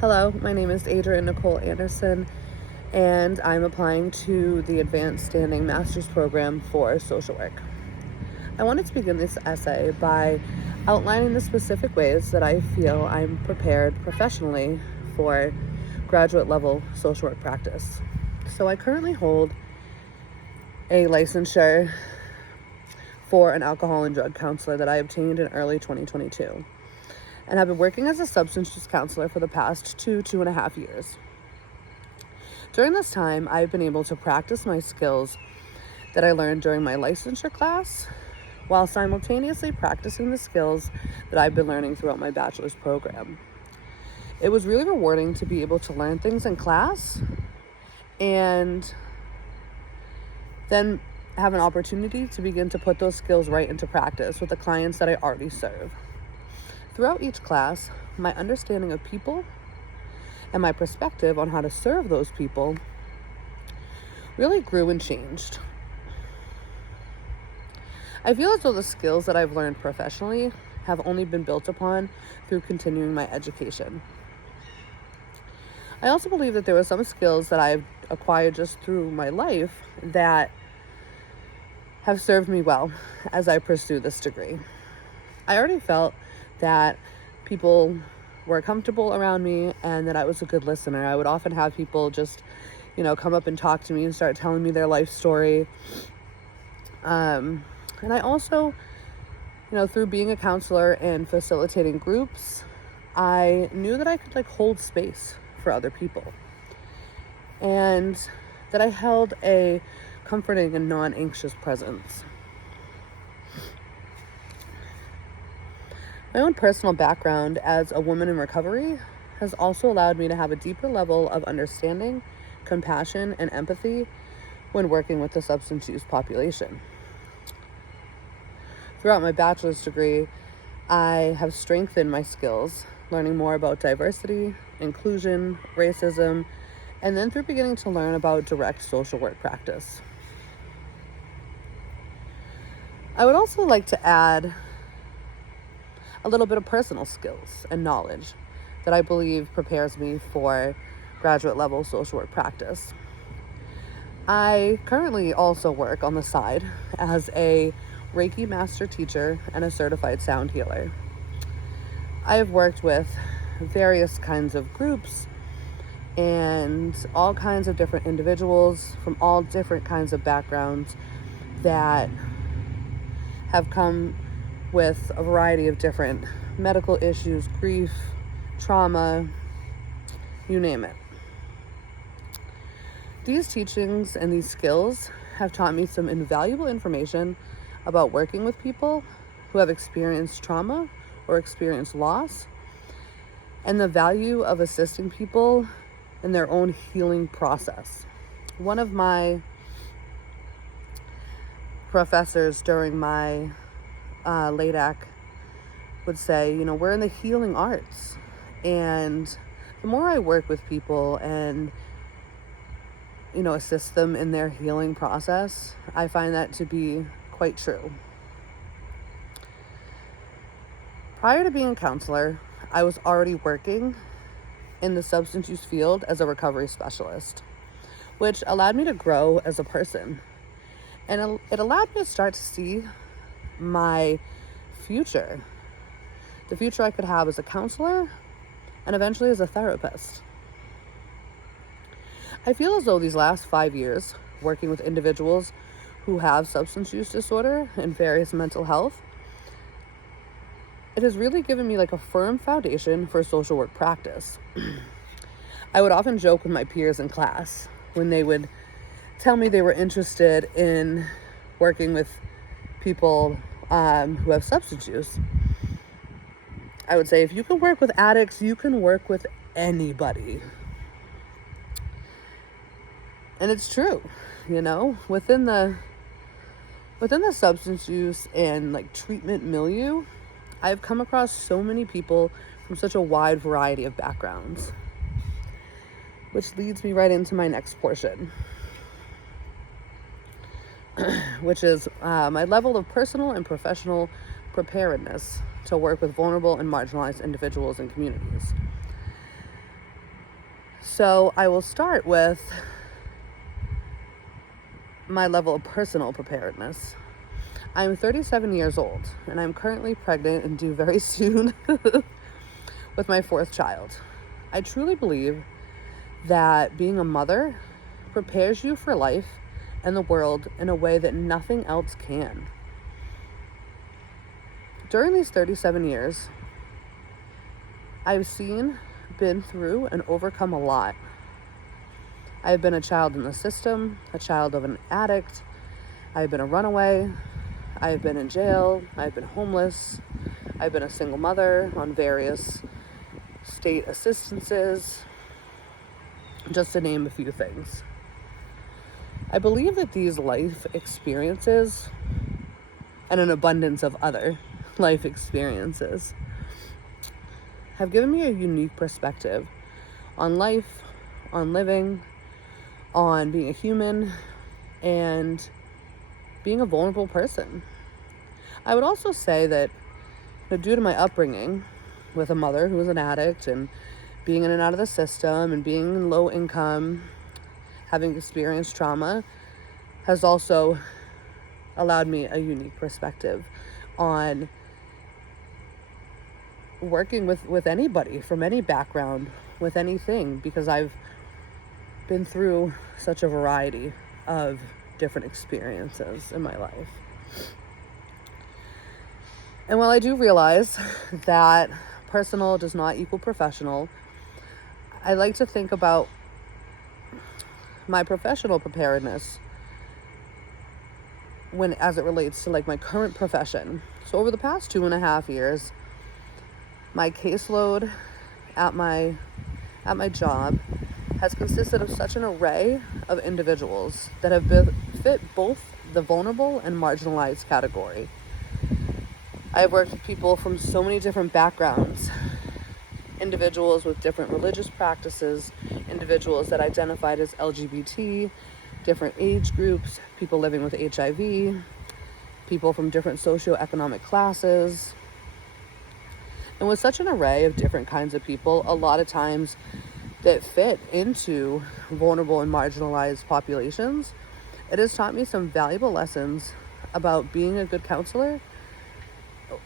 Hello, my name is AdrienneGradAppVideo, and I'm applying to the Advanced Standing Master's Program for Social Work. I wanted to begin this essay by outlining the specific ways that I feel I'm prepared professionally for graduate level social work practice. So I currently hold a licensure for an alcohol and drug counselor that I obtained in early 2022. And have been working as a substance use counselor for the past 2.5 years. During this time, I've been able to practice my skills that I learned during my licensure class while simultaneously practicing the skills that I've been learning throughout my bachelor's program. It was really rewarding to be able to learn things in class and then have an opportunity to begin to put those skills right into practice with the clients that I already serve. Throughout each class, my understanding of people and my perspective on how to serve those people really grew and changed. I feel as though the skills that I've learned professionally have only been built upon through continuing my education. I also believe that there were some skills that I've acquired just through my life that have served me well as I pursue this degree. I already felt that people were comfortable around me and that I was a good listener. I would often have people just, come up and talk to me and start telling me their life story. And I also, through being a counselor and facilitating groups, I knew that I could hold space for other people and that I held a comforting and non-anxious presence. My own personal background as a woman in recovery has also allowed me to have a deeper level of understanding, compassion, and empathy when working with the substance use population. Throughout my bachelor's degree, I have strengthened my skills, learning more about diversity, inclusion, racism, and then through beginning to learn about direct social work practice. I would also like to add a little bit of personal skills and knowledge that I believe prepares me for graduate level social work practice. I currently also work on the side as a Reiki master teacher and a certified sound healer. I have worked with various kinds of groups and all kinds of different individuals from all different kinds of backgrounds that have come with a variety of different medical issues, grief, trauma, you name it. These teachings and these skills have taught me some invaluable information about working with people who have experienced trauma or experienced loss, and the value of assisting people in their own healing process. One of my professors during my LADAC would say, we're in the healing arts. And the more I work with people and, assist them in their healing process, I find that to be quite true. Prior to being a counselor, I was already working in the substance use field as a recovery specialist, which allowed me to grow as a person. And it allowed me to start to see my future, the future I could have as a counselor and eventually as a therapist. I feel as though these last 5 years working with individuals who have substance use disorder and various mental health, it has really given me a firm foundation for social work practice. I would often joke with my peers in class when they would tell me they were interested in working with people who have substance use. I would say, if you can work with addicts, you can work with anybody. And it's true, within the substance use and treatment milieu, I've come across so many people from such a wide variety of backgrounds, which leads me right into my next portion, which is my level of personal and professional preparedness to work with vulnerable and marginalized individuals and communities. So I will start with my level of personal preparedness. I'm 37 years old, and I'm currently pregnant and due very soon with my 4th child. I truly believe that being a mother prepares you for life and the world in a way that nothing else can. During these 37 years, I've been through, and overcome a lot. I've been a child in the system, a child of an addict. I've been a runaway. I've been in jail. I've been homeless. I've been a single mother on various state assistances, just to name a few things. I believe that these life experiences, and an abundance of other life experiences, have given me a unique perspective on life, on living, on being a human, and being a vulnerable person. I would also say that due to my upbringing with a mother who was an addict, and being in and out of the system, and being low income, having experienced trauma, has also allowed me a unique perspective on working with anybody from any background, with anything, because I've been through such a variety of different experiences in my life. And while I do realize that personal does not equal professional, I like to think about my professional preparedness as it relates to my current profession. So over the past 2.5 years, my caseload at my job has consisted of such an array of individuals that have fit both the vulnerable and marginalized category. I've worked with people from so many different backgrounds, individuals with different religious practices, individuals that identified as LGBT, different age groups, people living with HIV, people from different socioeconomic classes. And with such an array of different kinds of people, a lot of times that fit into vulnerable and marginalized populations, it has taught me some valuable lessons about being a good counselor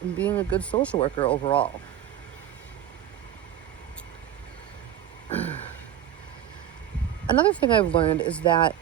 and being a good social worker overall. Another thing I've learned is that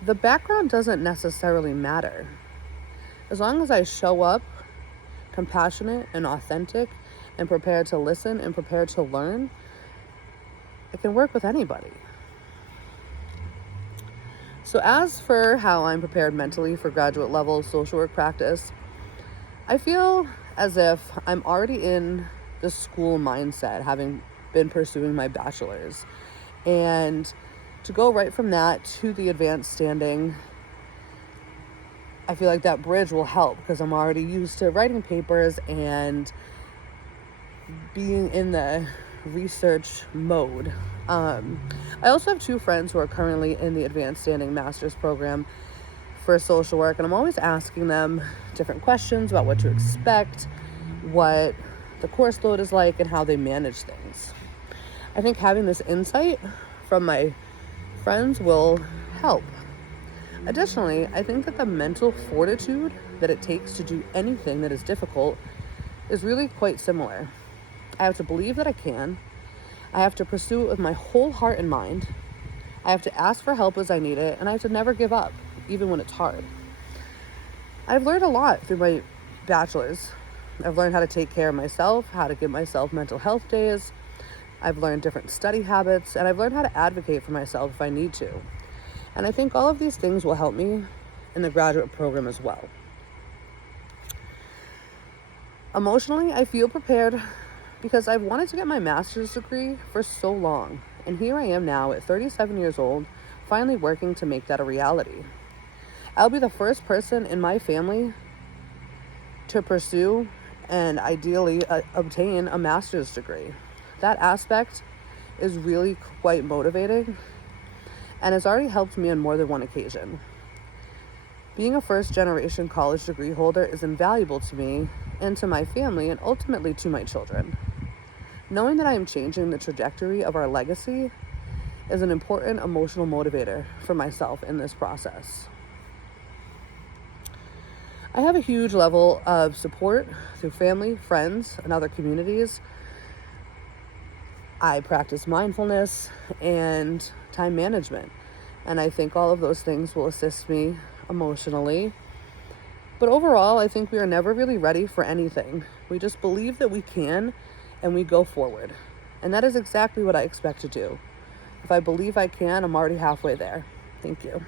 the background doesn't necessarily matter. As long as I show up compassionate and authentic and prepared to listen and prepared to learn, it can work with anybody. So as for how I'm prepared mentally for graduate level social work practice, I feel as if I'm already in the school mindset, having been pursuing my bachelor's. And to go right from that to the advanced standing, I feel like that bridge will help because I'm already used to writing papers and being in the research mode. I also have 2 friends who are currently in the advanced standing master's program for social work, and I'm always asking them different questions about what to expect, what the course load is like, and how they manage things. I think having this insight from my friends will help. Additionally, I think that the mental fortitude that it takes to do anything that is difficult is really quite similar. I have to believe that I can. I have to pursue it with my whole heart and mind. I have to ask for help as I need it, and I have to never give up, even when it's hard. I've learned a lot through my bachelor's. I've learned how to take care of myself, how to give myself mental health days. I've learned different study habits, and I've learned how to advocate for myself if I need to. And I think all of these things will help me in the graduate program as well. Emotionally, I feel prepared because I've wanted to get my master's degree for so long. And here I am now at 37 years old, finally working to make that a reality. I'll be the first person in my family to pursue and ideally obtain a master's degree. That aspect is really quite motivating and has already helped me on more than one occasion. Being a first-generation college degree holder is invaluable to me and to my family and ultimately to my children. Knowing that I am changing the trajectory of our legacy is an important emotional motivator for myself in this process. I have a huge level of support through family, friends, and other communities. I practice mindfulness and time management, and I think all of those things will assist me emotionally. But overall, I think we are never really ready for anything. We just believe that we can, and we go forward. And that is exactly what I expect to do. If I believe I can, I'm already halfway there. Thank you.